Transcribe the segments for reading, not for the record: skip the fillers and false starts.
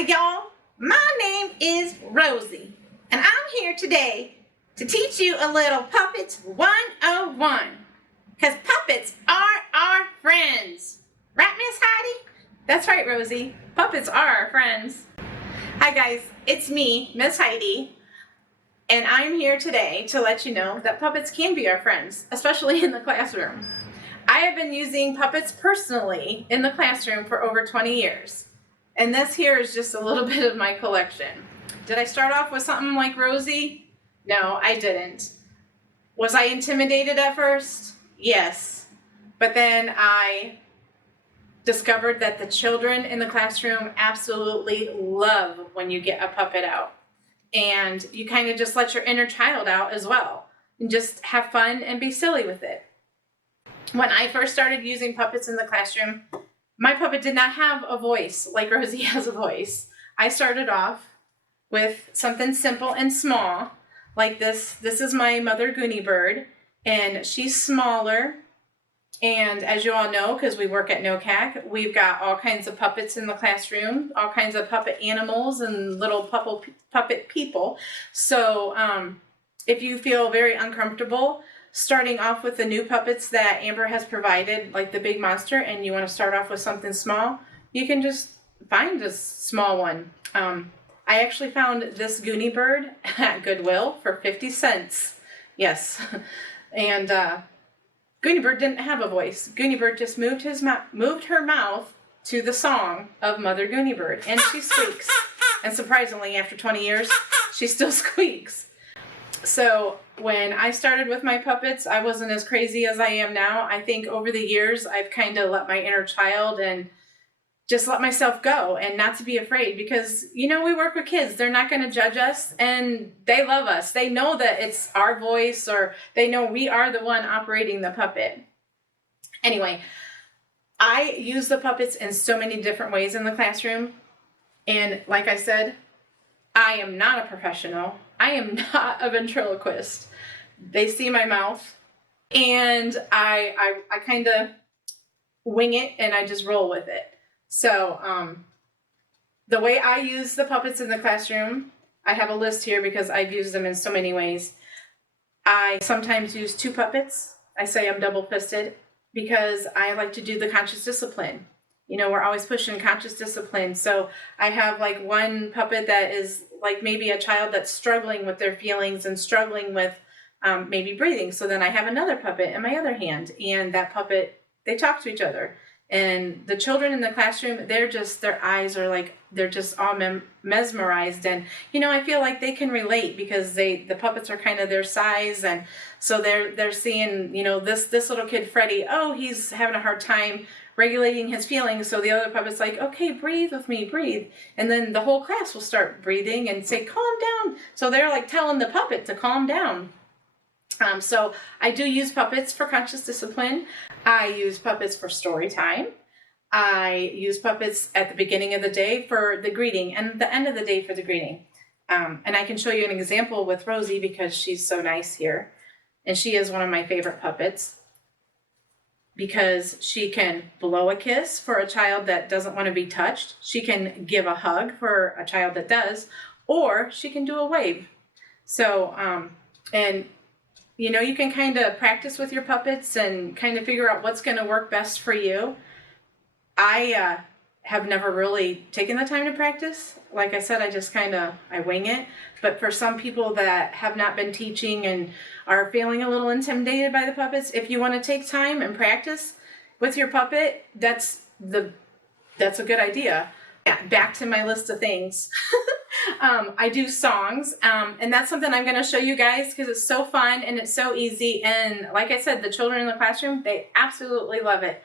Hi y'all, my name is Rosie and I'm here today to teach you a little Puppets 101 because puppets are our friends. Right, Miss Heidi? That's right, Rosie. Puppets are our friends. Hi guys, it's me, Miss Heidi, and I'm here today to let you know that puppets can be our friends, especially in the classroom. I have been using puppets personally in the classroom for over 20 years. And this here is just a little bit of my collection. Did I start off with something like Rosie? No, I didn't. Was I intimidated at first? Yes. But then I discovered that the children in the classroom absolutely love when you get a puppet out. And you kind of just let your inner child out as well. And just have fun and be silly with it. When I first started using puppets in the classroom, my puppet did not have a voice like Rosie has a voice. I started off with something simple and small, like this. This is my mother Goonie bird, and she's smaller. And as you all know, because we work at NOCAC, we've got all kinds of puppets in the classroom, all kinds of puppet animals and little puppet people. So if you feel very uncomfortable starting off with the new puppets that Amber has provided, like the big monster, and you want to start off with something small, you can just find a small one. I actually found this Goonie bird at Goodwill for 50 cents. Yes. And Goonie bird didn't have a voice. Goonie bird just moved her mouth to the song of Mother Goonie bird, and she squeaks. And surprisingly, after 20 years, she still squeaks. So when I started with my puppets, I wasn't as crazy as I am now. I think over the years, I've kind of let my inner child and just let myself go and not to be afraid because, you know, we work with kids. They're not going to judge us and they love us. They know that it's our voice, or they know we are the one operating the puppet. Anyway, I use the puppets in so many different ways in the classroom. And like I said, I am not a professional. I am not a ventriloquist. They see my mouth and I kind of wing it and I just roll with it. So the way I use the puppets in the classroom, I have a list here because I've used them in so many ways. I sometimes use 2 puppets. I say I'm double-fisted because I like to do the conscious discipline. You know, we're always pushing conscious discipline. So I have like one puppet that is like maybe a child that's struggling with their feelings and struggling with maybe breathing. So then I have another puppet in my other hand, and that puppet, they talk to each other. And the children in the classroom, their eyes are like, they're just all mesmerized. And, you know, I feel like they can relate because the puppets are kind of their size. And so they're seeing, you know, this little kid, Freddie, oh, he's having a hard time regulating his feelings. So the other puppet's like, okay, breathe with me, breathe. And then the whole class will start breathing and say, calm down. So they're like telling the puppet to calm down. So I do use puppets for conscious discipline. I use puppets for story time. I use puppets at the beginning of the day for the greeting and the end of the day for the greeting. And I can show you an example with Rosie because she's so nice here. And she is one of my favorite puppets because she can blow a kiss for a child that doesn't want to be touched. She can give a hug for a child that does, or she can do a wave. So, and you know, you can kind of practice with your puppets and kind of figure out what's going to work best for you. I have never really taken the time to practice. Like I said, I wing it. But for some people that have not been teaching and are feeling a little intimidated by the puppets, if you want to take time and practice with your puppet, that's a good idea. Yeah, back to my list of things. I do songs, and that's something I'm going to show you guys because it's so fun and it's so easy. And like I said, the children in the classroom, they absolutely love it.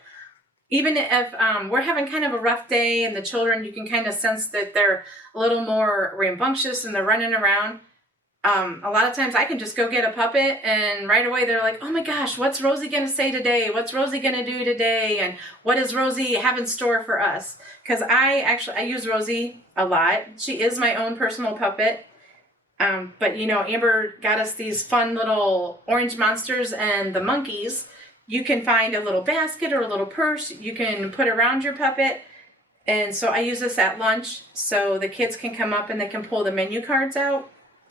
Even if we're having kind of a rough day and the children, you can kind of sense that they're a little more rambunctious and they're running around. A lot of times I can just go get a puppet and right away they're like, oh my gosh, what's Rosie going to say today? What's Rosie going to do today? And what does Rosie have in store for us? Because I use Rosie a lot. She is my own personal puppet. But you know, Amber got us these fun little orange monsters and the monkeys. You can find a little basket or a little purse you can put around your puppet. And so I use this at lunch so the kids can come up and they can pull the menu cards out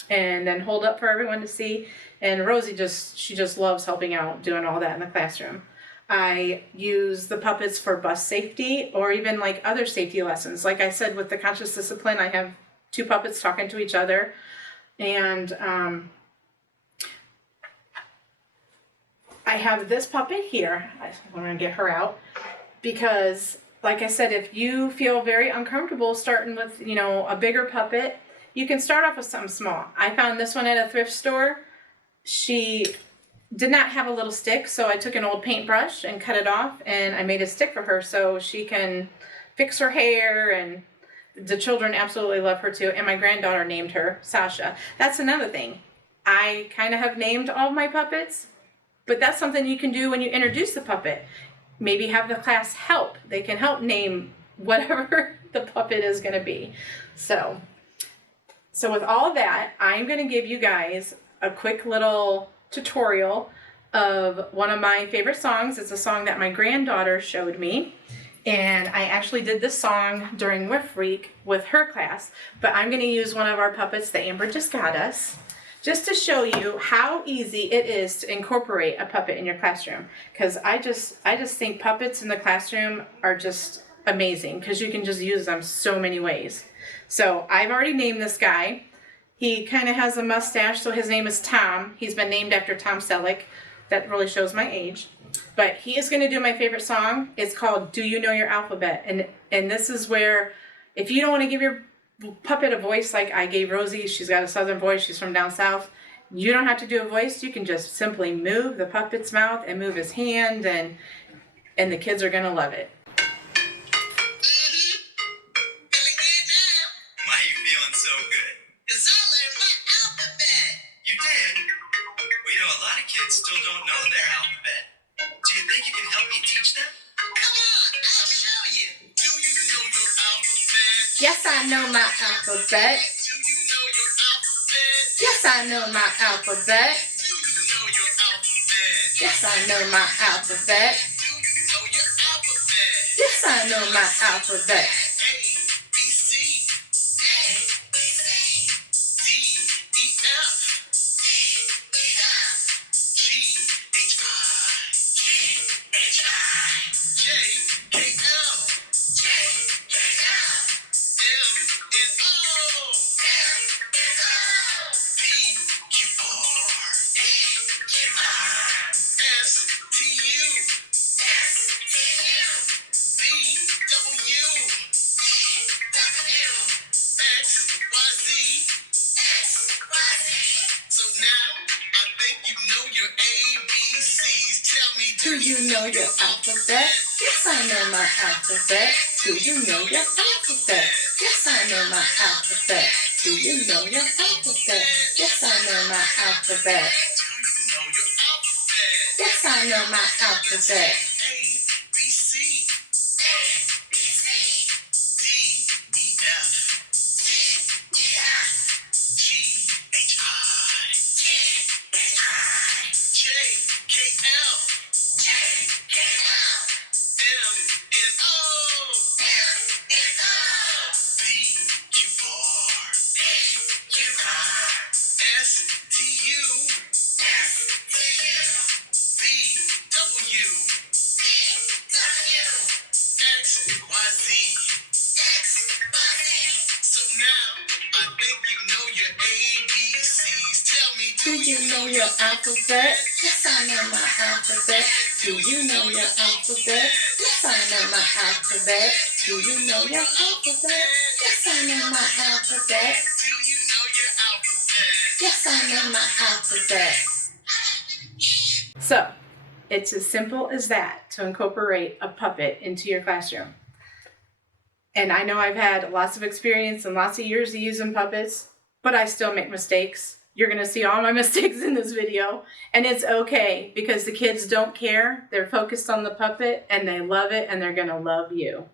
and then hold up for everyone to see. And Rosie she just loves helping out, doing all that in the classroom. I use the puppets for bus safety or even like other safety lessons. Like I said, with the conscious discipline, I have 2 puppets talking to each other. And I have this puppet here. I'm going to get her out because, like I said, if you feel very uncomfortable starting with, you know, a bigger puppet, you can start off with something small. I found this one at a thrift store. She did not have a little stick, so I took an old paintbrush and cut it off, and I made a stick for her so she can fix her hair, and the children absolutely love her too, and my granddaughter named her Sasha. That's another thing. I kind of have named all of my puppets, but that's something you can do when you introduce the puppet. Maybe have the class help. They can help name whatever the puppet is going to be. So with all that, I'm going to give you guys a quick little tutorial of one of my favorite songs. It's a song that my granddaughter showed me, and I actually did this song during WIF Week with her class, but I'm going to use one of our puppets that Amber just got us, just to show you how easy it is to incorporate a puppet in your classroom. Because I just think puppets in the classroom are just amazing because you can just use them so many ways. So I've already named this guy. He kind of has a mustache, so his name is Tom. He's been named after Tom Selleck. That really shows my age. But he is going to do my favorite song. It's called Do You Know Your Alphabet? And this is where, if you don't want to give your puppet a voice like I gave Rosie, she's got a southern voice, she's from down south, you don't have to do a voice. You can just simply move the puppet's mouth and move his hand, and the kids are going to love it. Why are you feeling so good? 'Cause I learned my alphabet. You did? Well, you know, a lot of kids still don't know their alphabet. Do you think you can help me teach them? Come on, I'll show you. Do you know your alphabet? Yes, I know my alphabet. Do you know your alphabet? Yes, I know my alphabet. Do you know your alphabet? Yes, I know my alphabet. Do you know your alphabet? Yes, I know my alphabet. A, B, C. D, E, F. G, H, I. J, K, L. M, N, O. P, Q, R. S, T, U. V, W. X, Y, Z. So now I think you know your ABCs. Tell me, Do you know your alphabet? Yes, I know my alphabet. Do you know your alphabet? Yes, I know my alphabet. Do you know your alphabet? Yes, I know my alphabet. do you know your alphabet? Yes, I know my alphabet. A, B, C. D, E, F. G, H, I. J, K, L. M, N, O. P, Q, R. S, T, U. V, W. X, Y, Z. So now I think you know your ABCs. Tell me, Do you know your alphabet? Yes, I know my alphabet. Do you know your alphabet? Yes, I know my alphabet. Do you know your alphabet? Yes, I know my alphabet. do you know your alphabet? Yes, I know my alphabet. So, it's as simple as that to incorporate a puppet into your classroom. And I know I've had lots of experience and lots of years of using puppets, but I still make mistakes. You're going to see all my mistakes in this video, and it's okay because the kids don't care. They're focused on the puppet and they love it, and they're going to love you.